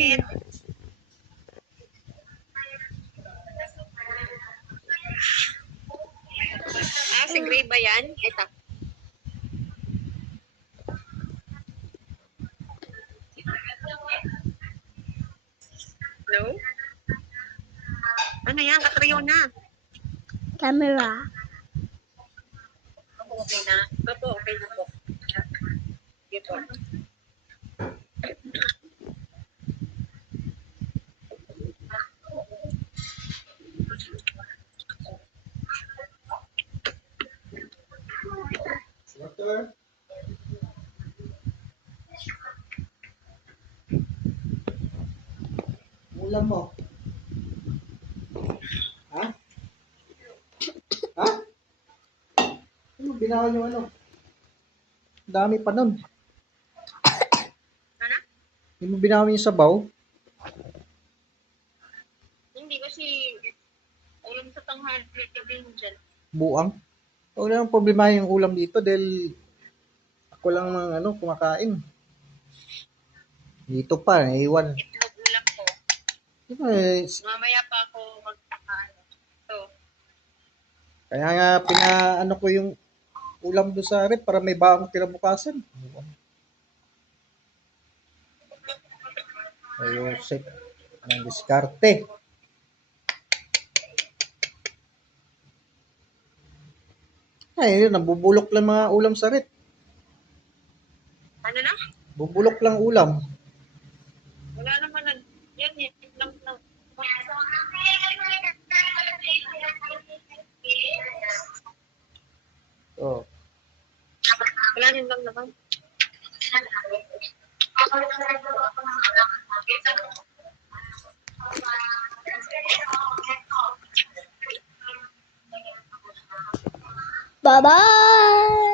Bakit? Si Gray ba yan? Ito. No? Ano yan? Katriona. Camera. Opo, okay na. Opo, okay na po. Sige po. Water. Ulam mo. Ha? Ha? Ano, binawan yung ano? Dami pa nun. Ano? Hindi mo binawan yung sabaw? Hindi kasi ulam sa tanghali din dyan. Buang. Wala nang problema yung ulam dito dahil ako lang mga kumakain. Dito pa, naiwan. Itlog ulam ko. Eh, Mamaya pa ako magkakaano. Ito. kaya nga pinaano ko yung ulam doon sa rep para may baong kinabukasan. Ayun, set ng diskarte. Ay, yun, nabubulok lang mga ulam sa rep. Ano na? Bubulok lang ulam. Wala naman na. Yan, lang lang. Oh. Wala rin lang naman. Bye-bye!